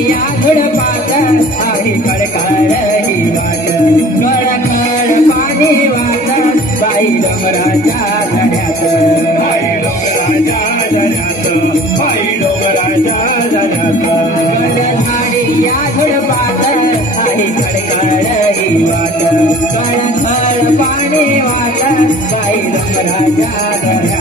या झुडपात आई कडकड ही वाट कडकड पाणी वाट बाई डोंगराच्या झऱ्यात बाई डोंगराच्या झऱ्यात बाई डोंगराच्या झऱ्यात झाडी या झुडपात आई कडकड ही वाट कडकड पाणी वाट बाई डोंगराच्या झऱ्यात